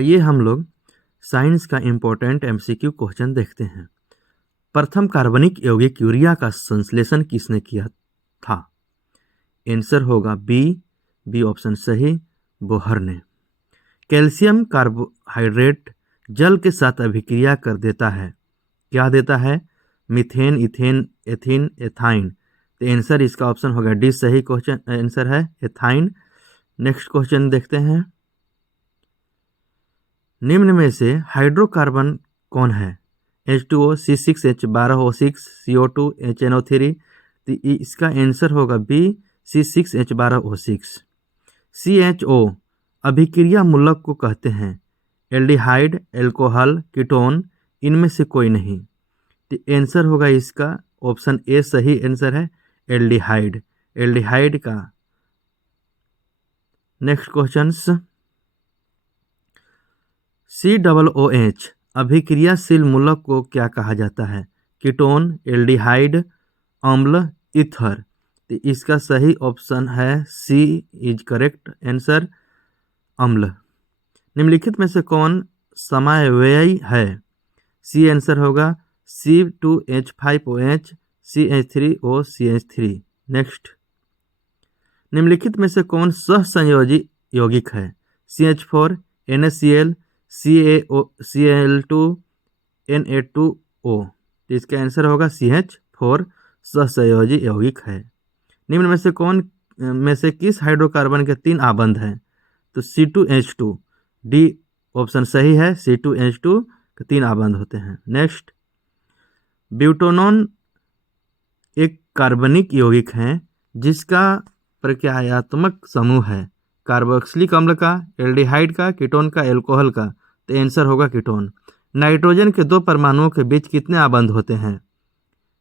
ये हम लोग साइंस का इम्पोर्टेंट एमसीक्यू क्वेश्चन देखते हैं। प्रथम कार्बनिक यौगिक यूरिया का संश्लेषण किसने किया था? आंसर होगा बी ऑप्शन सही, बोहर ने। कैल्शियम कार्बोहाइड्रेट जल के साथ अभिक्रिया कर देता है, क्या देता है? Methane, ethane, ethene, ethyne. तो आंसर इसका ऑप्शन होगा डी, सही क्वेश्चन आंसर है एथाइन। नेक्स्ट क्वेश्चन देखते हैं। निम्न में से हाइड्रोकार्बन कौन है? H2O, C6H12O6, CO2, HNO3। तो इसका आंसर होगा बी, C6H12O6। CHO अभिक्रिया मूलक को कहते हैं? एल्डिहाइड, एल्कोहल, कीटोन, इनमें से कोई नहीं। तो आंसर होगा इसका ऑप्शन ए, सही आंसर है एल्डिहाइड, एल्डिहाइड का। Next questions. COOH अभिक्रियाशील मूलक को क्या कहा जाता है? कीटोन, एल्डिहाइड, अम्ल, ईथर। तो इसका सही ऑप्शन है सी इज करेक्ट आंसर, अम्ल। निम्नलिखित में से कौन समावयवी है? सी आंसर होगा C2H5OH, CH3OCH3। नेक्स्ट। निम्नलिखित में से कौन सहसंयोजी यौगिक है? CH4, NaCl, Cl2, Na2O। तो इसका आंसर होगा CH4 सहसंयोजी यौगिक है। निम्न में से किस हाइड्रोकार्बन के 3 आबंध हैं? तो C2H2, डी ऑप्शन सही है, C2H2 के 3 आबंध होते हैं। नेक्स्ट। ब्यूटेनॉन एक कार्बनिक यौगिक है जिसका प्रक्रियात्मक समूह है कार्बोक्सिलिक अम्ल का, एल्डिहाइड का, कीटोन का, एल्कोहल का। तो आंसर होगा कीटोन। नाइट्रोजन के 2 परमाणुओं के बीच कितने आबंध होते हैं?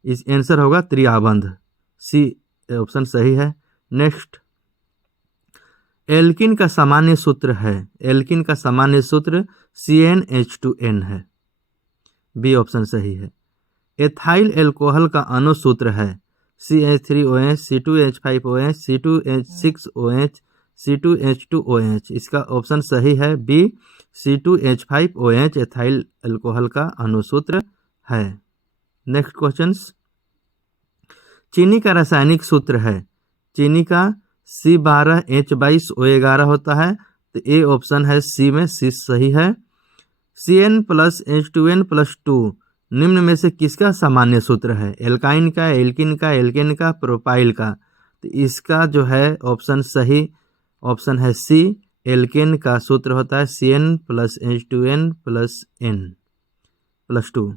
इस आंसर होगा त्रिआबंध, सी ऑप्शन सही है। नेक्स्ट। एल्किन का सामान्य सूत्र है? एल्किन का सामान्य सूत्र CnH2n है, बी ऑप्शन सही है। एथाइल एल्कोहल का अणु सूत्र है? CH3OH, C2H5OH, C2H6OH, C2H2OH। इसका ऑप्शन सही है बी, C2H5OH एथाइल एल्कोहल का अणुसूत्र है। Next questions. चीनी का रासायनिक सूत्र है? चीनी का C12H22O11 होता है। तो ए ऑप्शन है सी में, सी सही है। CN+H2n+2 निम्न में से किसका सामान्य सूत्र है? एल्काइन का, एल्किन का, एल्केन का, प्रोपाइल का। तो इसका जो है ऑप्शन सही ऑप्शन है सी, एल्केन का सूत्र होता है CN+H2n+N+2।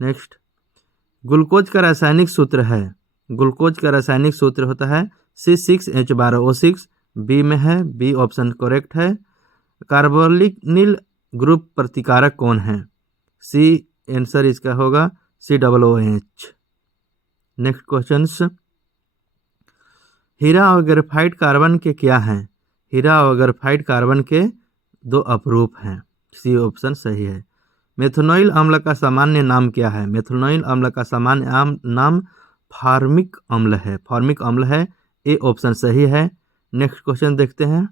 नेक्स्ट। ग्लूकोज का रासायनिक सूत्र है? ग्लूकोज का रासायनिक सूत्र होता है C6H12O6, बी में है, बी ऑप्शन करेक्ट है। कार्बोनिल ग्रुप प्रतिकारक कौन है? सी आंसर इसका होगा COOH। Next questions. हीरा और ग्रेफाइट कार्बन के क्या हैं? हीरा और ग्रेफाइट कार्बन के 2 अपरूप हैं, सी ऑप्शन सही है। मेथनॉइल अम्ल का सामान्य नाम क्या है? मेथनॉइल अम्ल का सामान्य नाम फॉर्मिक अम्ल है, फॉर्मिक अम्ल है, ए ऑप्शन सही है। नेक्स्ट क्वेश्चन देखते हैं।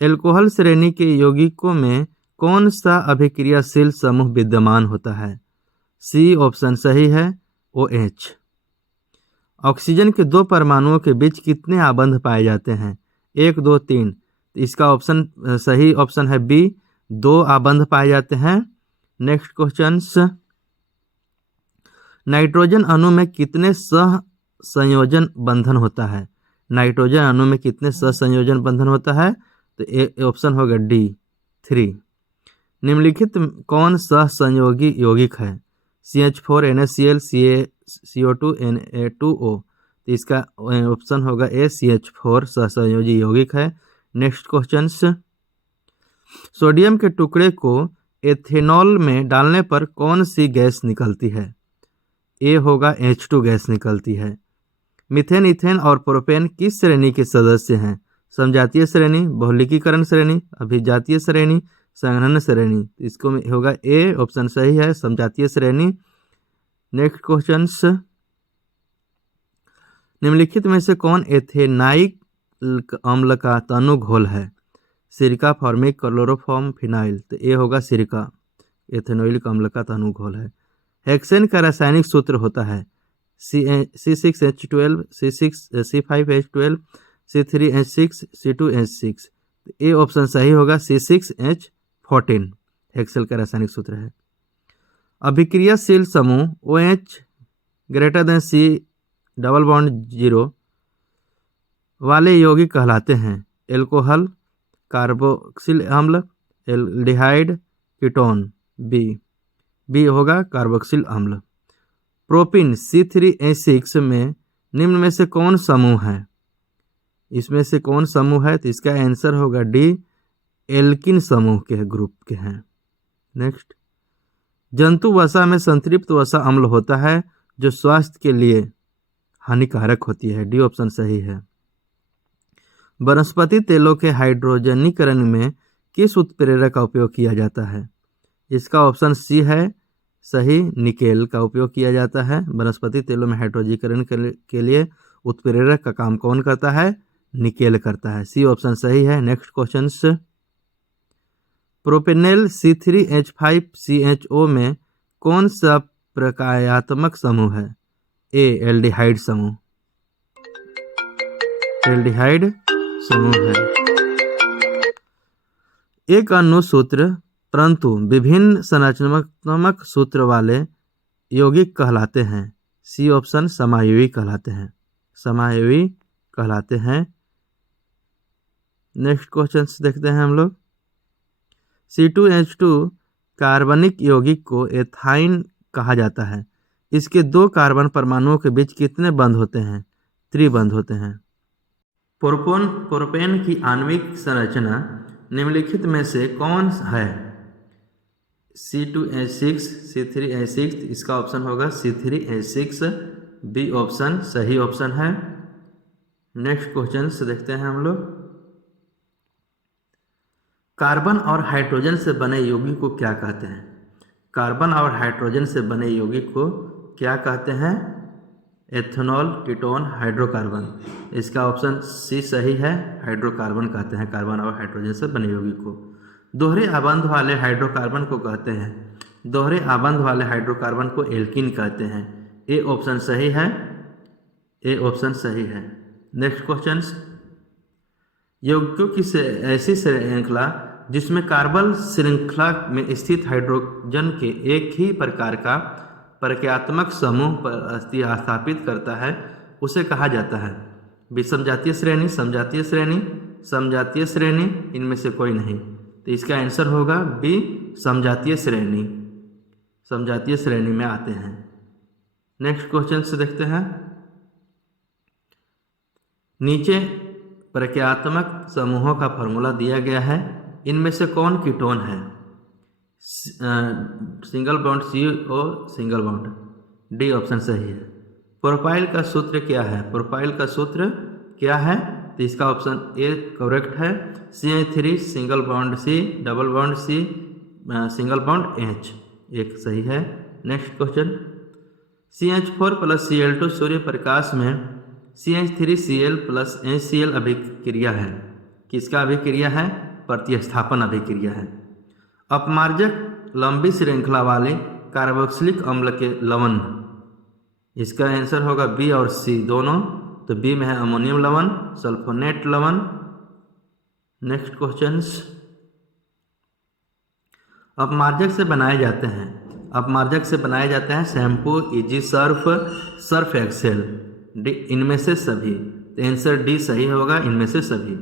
एल्कोहल श्रेणी के यौगिकों में कौन सा अभिक्रियाशील समूह विद्यमान होता है? सी ऑप्शन सही है, OH। ऑक्सीजन के 2 परमाणुओं के बीच कितने आबंध पाए जाते हैं? 1, 2, 3। तो इसका ऑप्शन सही ऑप्शन है बी, 2 आबंध पाए जाते हैं। Next questions. नाइट्रोजन अणु में कितने सह संयोजन बंधन होता है? नाइट्रोजन अणु में कितने सह संयोजन बंधन होता है? तो ऑप्शन होगा डी, 3। निम्नलिखित कौन सह संयोगी यौगिक है? CH4, NaCl, CO2, Na2O। तो इसका ऑप्शन होगा ए, CH4 सहसंयोजी यौगिक है। Next questions. सोडियम के टुकड़े को एथेनॉल में डालने पर कौन सी गैस निकलती है? ए होगा H2 गैस निकलती है। मीथेन, इथेन और प्रोपेन किस श्रेणी के सदस्य हैं? समजातीय श्रेणी, बहुलकीकरण श्रेणी, अभिजातीय श्रेणी, संघनन श्रेणी। इसको होगा ए ऑप्शन सही है, समजातीय श्रेणी। Next questions. निम्नलिखित में से कौन एथेनाइक अम्ल का तनु घोल है? सिरका, फॉर्मिक, क्लोरोफॉर्म, फिनाइल। तो ये होगा सिरका, एथेनॉइलिक अम्ल का तनुघोल है। हेक्सेन का रासायनिक सूत्र होता है C6H12, C5H12, C3H6, C2H6। ये ऑप्शन सही होगा C6H14 हेक्सेन का रासायनिक सूत्र है। अभिक्रियाशील समूह OH > C डबल बॉन्ड 0 वाले यौगिक कहलाते हैं एल्कोहल, कार्बोक्सिल अम्ल, एल्डिहाइड, कीटोन। बी होगा कार्बोक्सिल अम्ल। प्रोपीन C3H6 में निम्न में से कौन समूह है? इसमें से कौन समूह है? तो इसका आंसर होगा डी, एल्किन समूह के ग्रुप के हैं। नेक्स्ट, जंतु वसा में संतृप्त वसा अम्ल होता है जो स्वास्थ्य के लिए हानिकारक होती है। डी ऑप्शन सही है। वनस्पति तेलों के हाइड्रोजनीकरण में किस उत्प्रेरक का उपयोग किया जाता है? इसका ऑप्शन सी है सही, निकेल का उपयोग किया जाता है। वनस्पति तेलों में हाइड्रोजनीकरण के लिए उत्प्रेरक का काम कौन करता है? निकेल करता है। सी ऑप्शन सही है। नेक्स्ट क्वेश्चन, प्रोपेनेल C3H5CHO में कौन सा प्रकार्यात्मक समूह है? ए, एल्डिहाइड समूह, एल्डिहाइड समूह है। एक अणु सूत्र परंतु विभिन्न संरचनात्मक सूत्र वाले यौगिक कहलाते हैं। सी ऑप्शन समायोगी कहलाते हैं, समायोगी कहलाते हैं। नेक्स्ट क्वेश्चन देखते हैं हम लोग। C2H2 कार्बनिक यौगिक को एथाइन कहा जाता है। इसके 2 कार्बन परमाणुओं के बीच कितने बंध होते हैं? त्रिबंध होते हैं। प्रोपेन की आणविक संरचना निम्नलिखित में से कौन है? C2H6, C3H6। इसका ऑप्शन होगा C3H6। बी ऑप्शन सही ऑप्शन है। नेक्स्ट क्वेश्चन से देखते हैं हम लोग। कार्बन और हाइड्रोजन से बने यौगिक को क्या कहते हैं? कार्बन और हाइड्रोजन से बने यौगिक को क्या कहते हैं? Ethanol, ketone, hydrocarbon. इसका ऑप्शन सी सही है, हाइड्रोकार्बन कहते हैं कार्बन और हाइड्रोजन से बने यौगिक को। दोहरे आबंध वाले हाइड्रोकार्बन को कहते हैं, दोहरे आबंध वाले हाइड्रोकार्बन को एल्कीन कहते हैं। ए ऑप्शन सही है, ए ऑप्शन सही है। नेक्स्ट क्वेश्चन, यौगिकों की ऐसी श्रृंखला जिसमें कार्बन श्रृंखला में स्थित हाइड्रोजन के एक ही प्रकार का प्रक्रियात्मक समूह पर स्थापित करता है उसे कहा जाता है? विषमजातीय श्रेणी, समजातीय श्रेणी, समजातीय श्रेणी, इनमें से कोई नहीं। तो इसका आंसर होगा बी, समजातीय श्रेणी, समजातीय श्रेणी में आते हैं। नेक्स्ट क्वेश्चन से देखते हैं। नीचे प्रक्रियात्मक समूहों का फॉर्मूला दिया गया है, इनमें से कौन कीटोन है? Single bond CO, single bond. D option सही है। प्रोपाइल का सूत्र क्या है? प्रोपाइल का सूत्र क्या है? तो इसका ऑप्शन ए करेक्ट है, CH3 single bond C double bond C single bond H, एक सही है। Next question, CH4 + Cl2 Surya Prakash में CH3Cl + HCl अभिक्रिया है। किसका अभिक्रिया है? प्रतिस्थापन अभिक्रिया है। अपमार्जक लंबी श्रृंखला वाले कार्बोक्सिलिक अम्ल के लवण, इसका आंसर होगा बी और सी दोनों। तो बी में है अमोनियम लवण, सल्फोनेट लवण। नेक्स्ट क्वेश्चंस, अपमार्जक से बनाए जाते हैं, अपमार्जक से बनाए जाते हैं shampoo, Ezee Surf, Surf Excel. D इनमें से सभी। तो आंसर डी सही होगा, इनमें से सभी।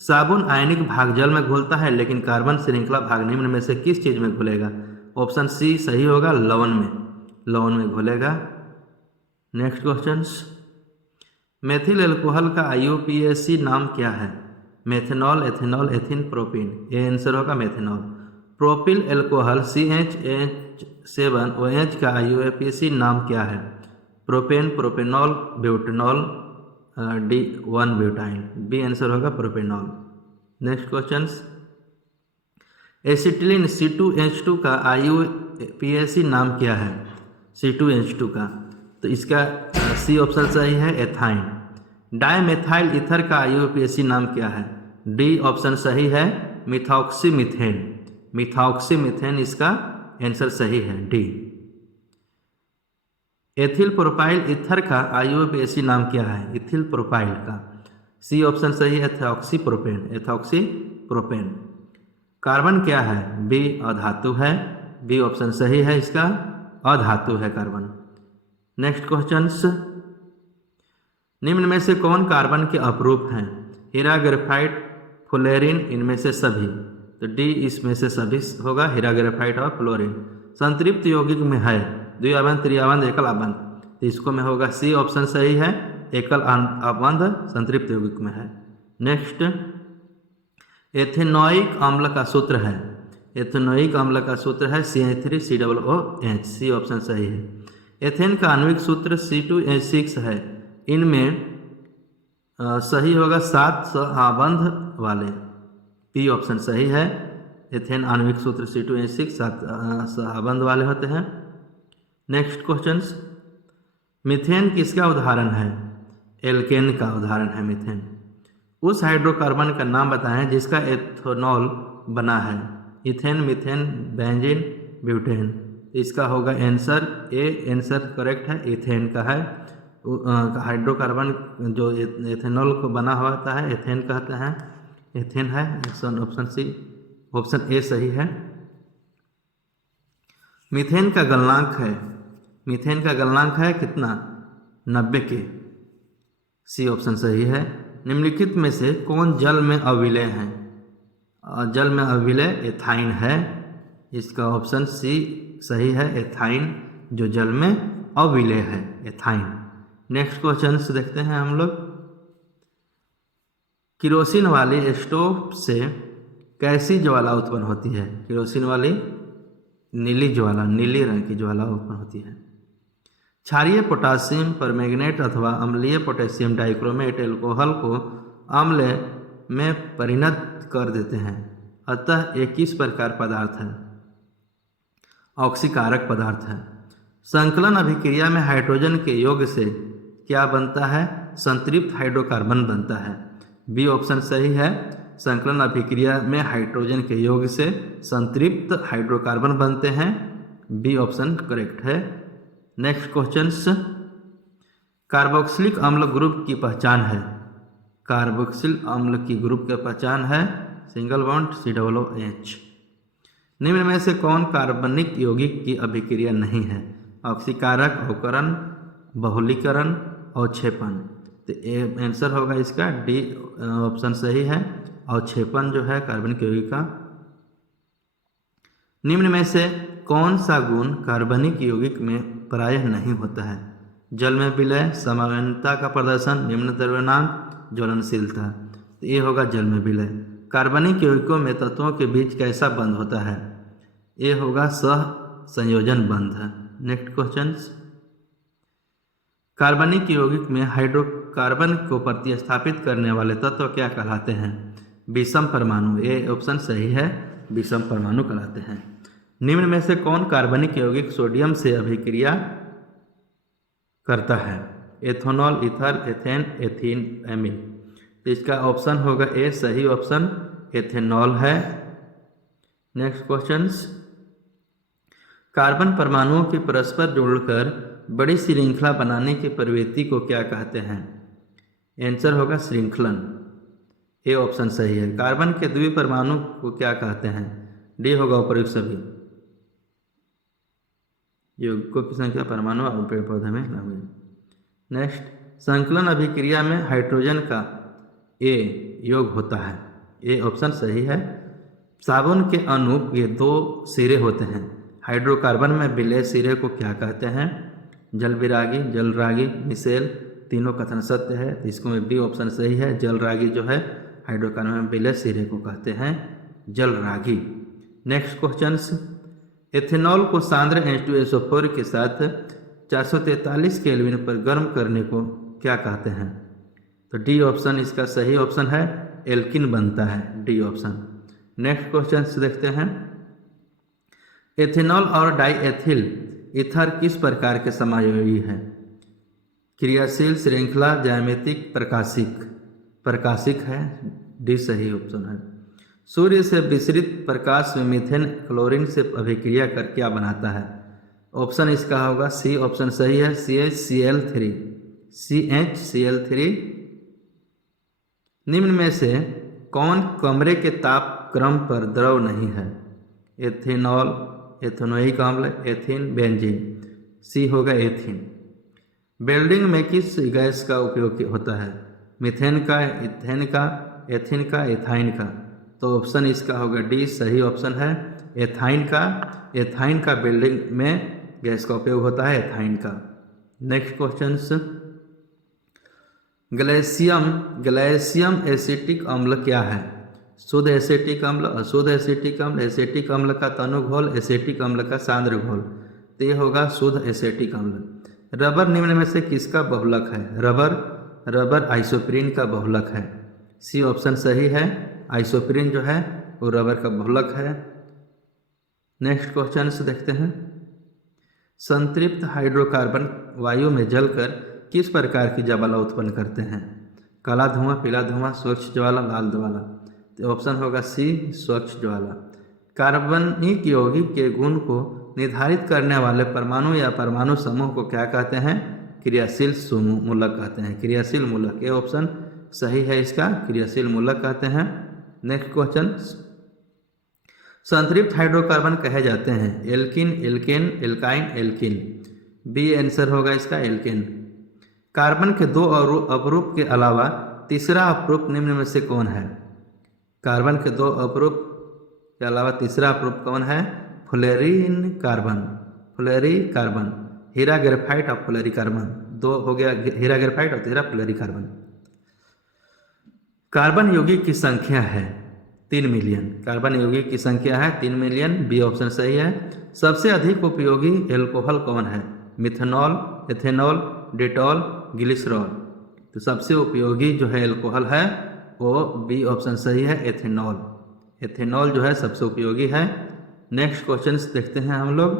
साबुन आयनिक भाग जल में घुलता है लेकिन कार्बन श्रृंखला भाग निम्न में से किस चीज़ में घुलेगा? ऑप्शन सी सही होगा, लवण में, लवण में घुलेगा। नेक्स्ट क्वेश्चंस, मेथिल एल्कोहल का IUPAC नाम क्या है? Methanol, ethanol, ethyne, propene. ये आंसर होगा मेथेनॉल। प्रोपिल एल्कोहल CH7OH का IUPAC नाम क्या है? Propane, propanol, butanol, D1 butyl. B answer होगा propanol. Next questions, acetylene C2H2 का IUPAC नाम क्या है? C2H2 का, तो इसका सी ऑप्शन सही है, एथाइन। डाईमेथाइल ईथर का IUPAC नाम क्या है? डी ऑप्शन सही है, मिथॉक्सीमीथेन। मिथॉक्सीमीथेन इसका आंसर सही है, डी। एथिल प्रोपाइल ईथर का आईयूपीएसी नाम क्या है? इथिल प्रोपाइल का सी ऑप्शन सही है, एथॉक्सीप्रोपेन। एथॉक्सीप्रोपेन। कार्बन क्या है? बी अधातु है। बी ऑप्शन सही है, इसका अधातु है कार्बन। नेक्स्ट क्वेश्चंस, निम्न में से कौन कार्बन के अपरूप हैं? हीरा, ग्रेफाइट, फ्लोरीन, इनमें से सभी। तो डी इसमें से सभी होगा, हीरा, ग्रेफाइट और फ्लोरीन। संतृप्त यौगिक में है द्विआबंध, त्रिआबंध, एकल आबंध। तो इसको में होगा सी ऑप्शन सही है, एकल आबंध संतृप्त यौगिक में है। नेक्स्ट, एथेनोइक अम्ल का सूत्र है। एथेनोइक अम्ल का सूत्र है CH3COOH। सी ऑप्शन सही है। एथेन का आणविक सूत्र C2H6 है। इनमें सही होगा 7 सहआबंध वाले। पी ऑप्शन सही है। एथेन आणविक सूत्र C2H6 7 सहआबंध वाले होते हैं। नेक्स्ट क्वेश्चंस, मीथेन किसका उदाहरण है? एल्केन का उदाहरण है मीथेन। उस हाइड्रोकार्बन का नाम बताएं जिसका एथेनॉल बना है। Ethane, methane, benzene, butane. इसका होगा आंसर ए। आंसर करेक्ट है, इथेन का है। हाइड्रोकार्बन जो एथेनॉल को बना हुआ होता है एथेन कहते हैं, एथेन है। ऑप्शन सी, ऑप्शन ए सही है। मीथेन का गलनांक है, मीथेन का गलनांक है कितना? 90 के। सी ऑप्शन सही है। निम्नलिखित में से कौन जल में अविलय है? जल में अविलय एथाइन है। इसका ऑप्शन सी सही है, एथाइन जो जल में अविलय है, एथाइन। नेक्स्ट क्वेश्चन देखते हैं हम लोग। किरोसिन वाली स्टोव से कैसी ज्वाला उत्पन्न होती है? किरोसिन वाली नीली ज्वाला, नीली रंग की ज्वाला उत्पन्न होती है। क्षारीय पोटासियम परमैंगनेट अथवा अम्लीय पोटेशियम डाइक्रोमेट एल्कोहल को अम्ल में परिणत कर देते हैं, अतः एक किस प्रकार पदार्थ है? ऑक्सीकारक पदार्थ है। संकलन अभिक्रिया में हाइड्रोजन के योग से क्या बनता है? संतृप्त हाइड्रोकार्बन बनता है। बी ऑप्शन सही है। संकलन अभिक्रिया में हाइड्रोजन के योग से संतृप्त हाइड्रोकार्बन बनते हैं। बी ऑप्शन करेक्ट है। नेक्स्ट क्वेश्चंस, कार्बोक्सिलिक अम्ल ग्रुप की पहचान है। कार्बोक्सिल अम्ल की ग्रुप की पहचान है सिंगल बॉन्ड COOH। निम्न में से कौन कार्बनिक यौगिक की अभिक्रिया नहीं है? ऑक्सीकारक, अवकरण, बहुलीकरण, अवक्षेपण। तो आंसर होगा इसका डी ऑप्शन सही है, अवक्षेपण जो है कार्बनिक यौगिक का। निम्न में से कौन सा गुण कार्बनिक यौगिक में प्रायः नहीं होता है? जल में विलय, समानता का प्रदर्शन, निम्न द्रव्यमाप, ज्वलनशीलता। तो ये होगा जल में विलय। कार्बनिक यौगिकों में तत्वों के बीच कैसा बंध होता है? ये होगा सह संयोजन बंध। नेक्स्ट क्वेश्चंस, कार्बनिक यौगिक में हाइड्रोकार्बन को प्रतिस्थापित करने वाले तत्व क्या कहलाते हैं? विषम परमाणु। ये ऑप्शन सही है, विषम परमाणु कहलाते हैं। निम्न में से कौन कार्बनिक यौगिक सोडियम से अभिक्रिया करता है? Ethanol, ether, ethane, ethene, amine. तो इसका ऑप्शन होगा ए सही ऑप्शन, एथेनॉल है। नेक्स्ट क्वेश्चंस, कार्बन परमाणुओं के परस्पर जोड़कर बड़ी श्रृंखला बनाने की प्रवृत्ति को क्या कहते हैं? आंसर होगा श्रृंखलन। ए ऑप्शन सही है। कार्बन के द्विपरमाणु को क्या कहते हैं? डी होगा उपयुक्त सभी। यौगिकों की संख्या परमाणु और पेड़ पौधे में लगभग। नेक्स्ट, संकलन अभिक्रिया में हाइड्रोजन का ए योग होता है। ए ऑप्शन सही है। साबुन के अणु के 2 सिरे होते हैं। हाइड्रोकार्बन में विलय सिरे को क्या कहते हैं? जलविरागी, जलरागी, मिसेल। तीनों कथन सत्य है, तो इसको में बी ऑप्शन सही है। जलरागी जो है हाइड्रोकार्बन में विलय सिरे को कहते हैं जलरागी। नेक्स्ट क्वेश्चंस, एथेनॉल को सांद्र H2SO4 के साथ 443 केल्विन पर गर्म करने को क्या कहते हैं? तो डी ऑप्शन इसका सही ऑप्शन है, एल्किन बनता है, डी ऑप्शन। नेक्स्ट क्वेश्चन देखते हैं, एथेनॉल और डाईएथिल ईथर किस प्रकार के समायोगी है? क्रियाशील, श्रृंखला, ज्यामितिक, प्रकाशिक। प्रकाशिक है, डी सही ऑप्शन है। सूर्य से विसरित प्रकाश में मीथेन क्लोरीन से अभिक्रिया कर क्या बनाता है? ऑप्शन इसका होगा सी ऑप्शन सही है, CHCl3। CHCl3। निम्न में से कौन कमरे के तापक्रम पर द्रव नहीं है? एथेनॉल, एथेनोइक अम्ल, एथीन, बेंजीन। सी होगा एथीन। वेल्डिंग में किस गैस का उपयोग होता है? मीथेन का, इथेन का, एथीन का, एथाइन का। तो ऑप्शन इसका होगा डी सही ऑप्शन है, एथाइन का। एथाइन का वेल्डिंग में गैस का उपयोग होता है, एथाइन का। नेक्स्ट क्वेश्चन, ग्लेशियम एसिटिक अम्ल क्या है? शुद्ध एसिटिक अम्ल, अशुद्ध एसिटिक अम्ल, एसिटिक अम्ल का तनु घोल, एसिटिक अम्ल का सांद्र घोल। तो ये होगा शुद्ध एसिटिक अम्ल। रबर निम्न में से किसका बहुलक है? रबर आइसोप्रीन का बहुलक है। सी ऑप्शन सही है, आइसोप्रीन जो है वो रबर का बहुलक है। नेक्स्ट क्वेश्चन से देखते हैं, संतृप्त हाइड्रोकार्बन वायु में जलकर किस प्रकार की ज्वाला उत्पन्न करते हैं? काला धुआं, पीला धुआं, स्वच्छ ज्वाला, लाल ज्वाला। तो ऑप्शन होगा सी स्वच्छ ज्वाला। कार्बनिक यौगिक के गुण को निर्धारित करने वाले परमाणु या परमाणु समूह को क्या कहते हैं? क्रियाशील मूलक कहते हैं, क्रियाशील मूलक। ये ऑप्शन सही है इसका, क्रियाशील मूलक कहते हैं। नेक्स्ट क्वेश्चन, संतृप्त हाइड्रोकार्बन कहे जाते हैं alkene, alkane, alkyne, alkene. B answer होगा इसका एल्केन। कार्बन के दो अपरूप के अलावा तीसरा अपरूप निम्न में से कौन है? कार्बन के दो अपरूप के अलावा तीसरा अपरूप कौन है? फ्लोरीन कार्बन, फ्लोरी कार्बन, हीरा ग्रेफाइट और फ्लोरी कार्बन। दो हो गया हीरा ग्रेफाइट और तीसरा फ्लोरी कार्बन। कार्बन यौगिक की संख्या है 3 मिलियन। कार्बन यौगिक की संख्या है 3 मिलियन। बी ऑप्शन सही है। सबसे अधिक उपयोगी एल्कोहल कौन है? Methanol, ethanol, Dettol, glycerol. तो सबसे उपयोगी जो है एल्कोहल है वो बी ऑप्शन सही है, एथेनॉल। एथेनॉल जो है सबसे उपयोगी है। नेक्स्ट क्वेश्चन देखते हैं हम लोग,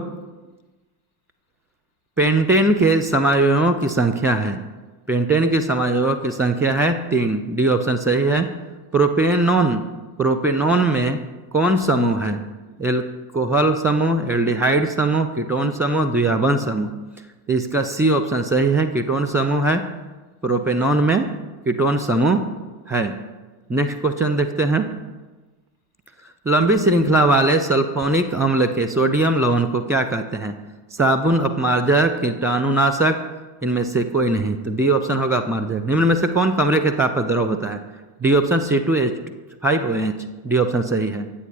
पेंटेन के समायोजनों की संख्या है? पेंटेन के समायोजनों की संख्या है 3। डी ऑप्शन सही है। प्रोपेनॉन में कौन समूह है? एल्कोहल समूह, एल्डिहाइड समूह, कीटोन समूह, द्विआबंध समूह। तो इसका सी ऑप्शन सही है, कीटोन समूह है। प्रोपेनॉन में कीटोन समूह है। नेक्स्ट क्वेश्चन देखते हैं, लंबी श्रृंखला वाले सल्फोनिक अम्ल के सोडियम लवण को क्या कहते हैं? साबुन, अपमार्जक, कीटाणुनाशक, इनमें से कोई नहीं। तो बी ऑप्शन होगा अपमार्जक। निम्न में से कौन कमरे के ताप पर द्रव होता है? D option C2H5OH। D option सही है।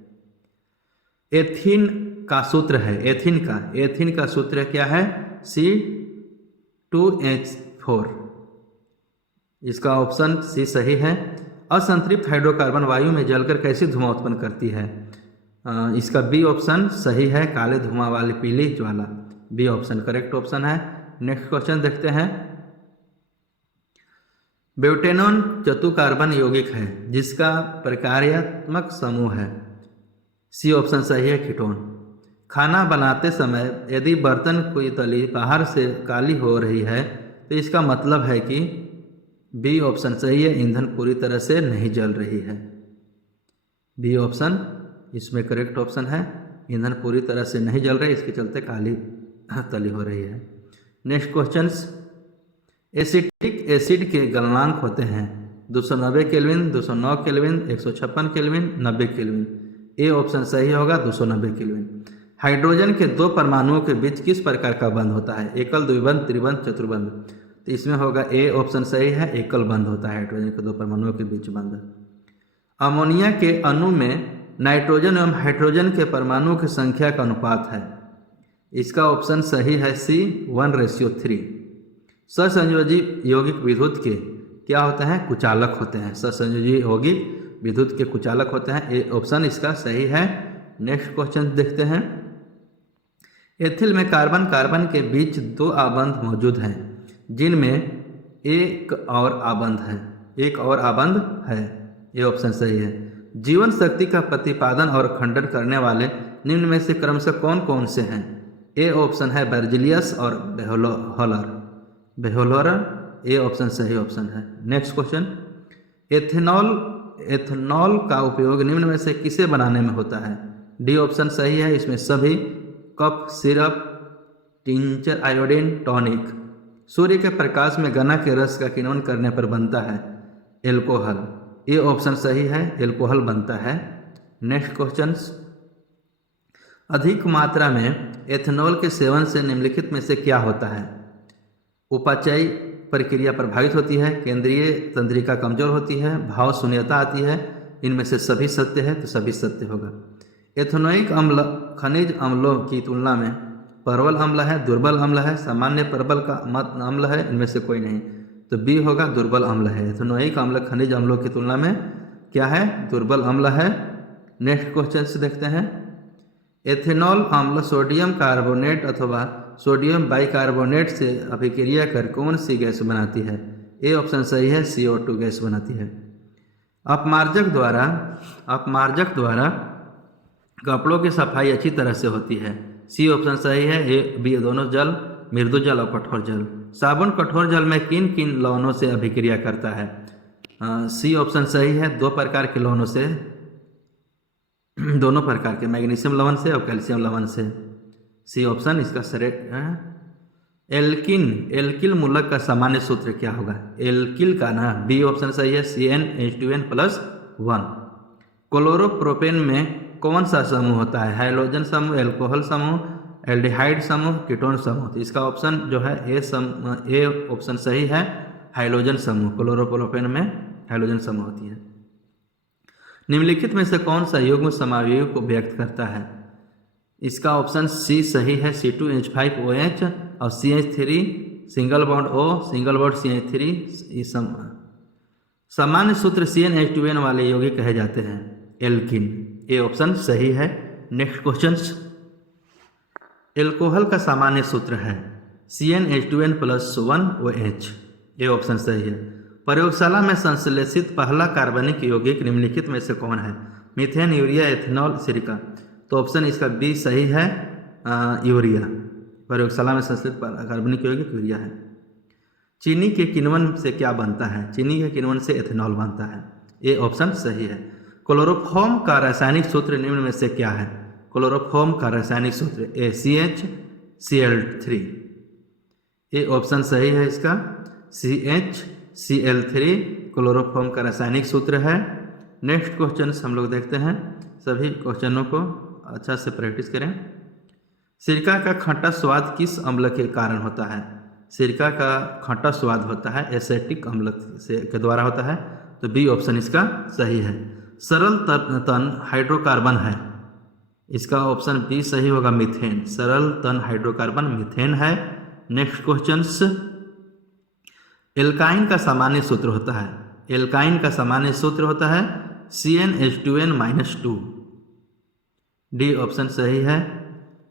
एथीन का सूत्र है, एथीन का सूत्र क्या है? C2H4। इसका ऑप्शन सी सही है। असंतृप्त हाइड्रोकार्बन वायु में जलकर कैसी धुआं उत्पन्न करती है? इसका बी ऑप्शन सही है, काले धुआं वाली पीली ज्वाला। बी ऑप्शन करेक्ट ऑप्शन है। नेक्स्ट क्वेश्चन देखते हैं, ब्यूटेनॉन चतुकार्बन यौगिक है जिसका प्रकार्यात्मक समूह है? सी ऑप्शन सही है, कीटोन। खाना बनाते समय यदि बर्तन की तली बाहर से काली हो रही है तो इसका मतलब है कि बी ऑप्शन सही है, ईंधन पूरी तरह से नहीं जल रही है। बी ऑप्शन इसमें करेक्ट ऑप्शन है, ईंधन पूरी तरह से नहीं जल रही, इसके चलते काली तली हो रही है। नेक्स्ट क्वेश्चन, एसिटिक एसिड के गलनांक होते हैं 290 kelvin, 209 kelvin, 156 kelvin, 90 kelvin. A option सही होगा 290 केल्विन। हाइड्रोजन के दो परमाणुओं के बीच किस प्रकार का बंध होता है? एकल, द्विबंध, त्रिबंध, चतुर्बंध। तो इसमें होगा ए ऑप्शन सही है, एकल बंध होता है हाइड्रोजन के दो परमाणुओं के बीच बंध। अमोनिया के अणु में नाइट्रोजन एवं हाइड्रोजन के परमाणुओं की संख्या का अनुपात है? इसका ऑप्शन सही है, सी 1:3। ससंयोजी यौगिक विद्युत के क्या होते हैं? कुचालक होते हैं। ससंयोजी यौगिक विद्युत के कुचालक होते हैं। ए ऑप्शन इसका सही है। नेक्स्ट क्वेश्चन देखते हैं, एथिल में कार्बन के बीच 2 आबंध मौजूद हैं जिनमें एक और आबंध है। ये ऑप्शन सही है। जीवन शक्ति का प्रतिपादन और खंडन करने वाले निम्न में से क्रमशः कौन कौन से हैं? ए ऑप्शन है बेर्जिलियस और बेहोलर। ए ऑप्शन सही ऑप्शन है। नेक्स्ट क्वेश्चन, एथेनॉल एथेनॉल का उपयोग निम्न में से किसे बनाने में होता है? डी ऑप्शन सही है, इसमें सभी। Cough syrup, tincture, iodine, tonic. सूर्य के प्रकाश में गन्ना के रस का किण्वन करने पर बनता है एल्कोहल। ये ऑप्शन सही है, एल्कोहल बनता है। नेक्स्ट क्वेश्चन, अधिक मात्रा में एथेनॉल के सेवन से निम्नलिखित में से क्या होता है? उपाचयी प्रक्रिया प्रभावित होती है, केंद्रीय तंत्रिका कमजोर होती है, भाव शून्यता आती है। इनमें से सभी सत्य है, तो सभी सत्य होगा। एथेनोइक अम्ल खनिज अम्लों की तुलना में प्रबल अम्ल है, दुर्बल अम्ल है, सामान्य प्रबल का अम्ल है, इनमें से कोई नहीं, तो बी होगा, दुर्बल अम्ल है। एथेनोइक अम्ल खनिज अम्लों की तुलना में क्या है? दुर्बल अम्ल है। नेक्स्ट क्वेश्चन से देखते हैं, एथेनॉल अम्ल सोडियम कार्बोनेट अथवा सोडियम बाइकार्बोनेट से अभिक्रिया कर कौन सी गैस बनाती है? ए ऑप्शन सही है, CO2 गैस बनाती है। अपमार्जक द्वारा कपड़ों की सफाई अच्छी तरह से होती है। सी ऑप्शन सही है, ए बी दोनों जल, मृदु जल और कठोर जल। साबुन कठोर जल में किन किन लवणों से अभिक्रिया करता है? सी ऑप्शन सही है, 2 प्रकार के लवणों से, दोनों प्रकार के, मैग्नीशियम लवण से और कैल्शियम लवण से। सी ऑप्शन इसका सही है। एल्किल मूलक का सामान्य सूत्र क्या होगा? एल्किल का ना, बी ऑप्शन सही है, CnH2n+1। क्लोरोप्रोपेन में कौन सा समूह होता है? हाइड्रोजन समूह, एल्कोहल समूह, एल्डिहाइड समूह, कीटोन समूह। तो इसका ऑप्शन जो है ए ऑप्शन सही है, हाइड्रोजन समूह। क्लोरोप्रोपेन में हाइड्रोजन समूह होती है। निम्नलिखित में से कौन सा युग्म समावयव को व्यक्त करता है? इसका ऑप्शन सी सही है, C2H5OH और CH3 single bond O single bond CH3। सामान्य सूत्र CnH2n वाले यौगिक कहे जाते हैं एल्किन। ए ऑप्शन सही है। नेक्स्ट क्वेश्चन, एल्कोहल का सामान्य सूत्र है CnH2n+1OH। ये ऑप्शन सही है। प्रयोगशाला में संश्लेषित पहला कार्बनिक यौगिक निम्नलिखित में से कौन है? मीथेन, यूरिया, एथेनॉल, सिरका। तो ऑप्शन इसका बी सही है, यूरिया। प्रयोगशाला में संश्लेषित कार्बनिक यौगिक यूरिया है। चीनी के किण्वन से क्या बनता है? चीनी के किण्वन से एथेनॉल बनता है। ये ऑप्शन सही है। क्लोरोफॉर्म का रासायनिक सूत्र निम्न में से क्या है? क्लोरोफॉर्म का रासायनिक सूत्र CHCl3। ये ऑप्शन सही है, इसका CHCl3 क्लोरोफॉर्म का रासायनिक सूत्र है। नेक्स्ट क्वेश्चन हम लोग देखते हैं, सभी क्वेश्चनों को अच्छा से प्रैक्टिस करें। सिरका का खट्टा स्वाद किस अम्ल के कारण होता है? सिरका का खट्टा स्वाद होता है एसिटिक अम्ल के द्वारा होता है, तो बी ऑप्शन इसका सही है। सरल तन हाइड्रोकार्बन है, इसका ऑप्शन बी सही होगा, मीथेन। सरल तन हाइड्रोकार्बन मीथेन है। नेक्स्ट क्वेश्चंस, एल्काइन का सामान्य सूत्र होता है, एल्काइन का सामान्य सूत्र होता है CnH2n-2। डी ऑप्शन सही है।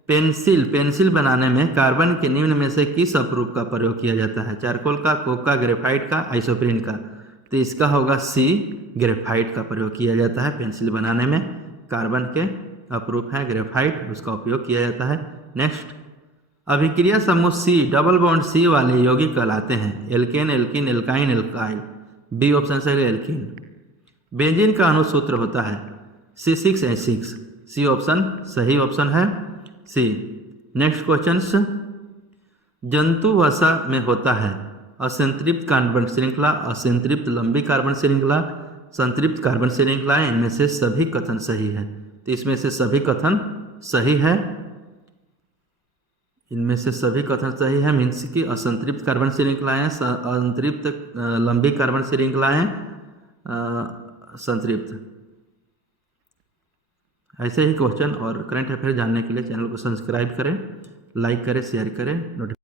पेंसिल बनाने में कार्बन के निम्न में से किस अपरूप का प्रयोग किया जाता है? चारकोल का, कोक का, ग्रेफाइट का, आइसोप्रीन का। तो इसका होगा सी, ग्रेफाइट का प्रयोग किया जाता है पेंसिल बनाने में। कार्बन के अपरूप है ग्रेफाइट, उसका उपयोग किया जाता है। नेक्स्ट, अभिक्रिया समूह C डबल बॉन्ड C वाले यौगिक कहलाते हैं alkane, alkene, alkyne, alkyl. B option सही है, एल्किन। बेंजीन का अनुसूत्र होता है C6H6। सी ऑप्शन सही ऑप्शन है, सी। नेक्स्ट क्वेश्चंस, जंतु वसा में होता है असंतृप्त कार्बन श्रृंखला, असंतृप्त लंबी कार्बन श्रृंखला, संतृप्त कार्बन श्रृंखला। इनमें से सभी कथन सही है, तो इसमें से सभी कथन सही है, इनमें से सभी कथन सही है। मीन्स की असंतृप्त कार्बन श्रृंखलाएं, अंतरिप्त लंबी कार्बन श्रृंखलाएं, संतृप्त। ऐसे ही क्वेश्चन और करंट अफेयर जानने के लिए चैनल को सब्सक्राइब करें, लाइक करें, शेयर करें।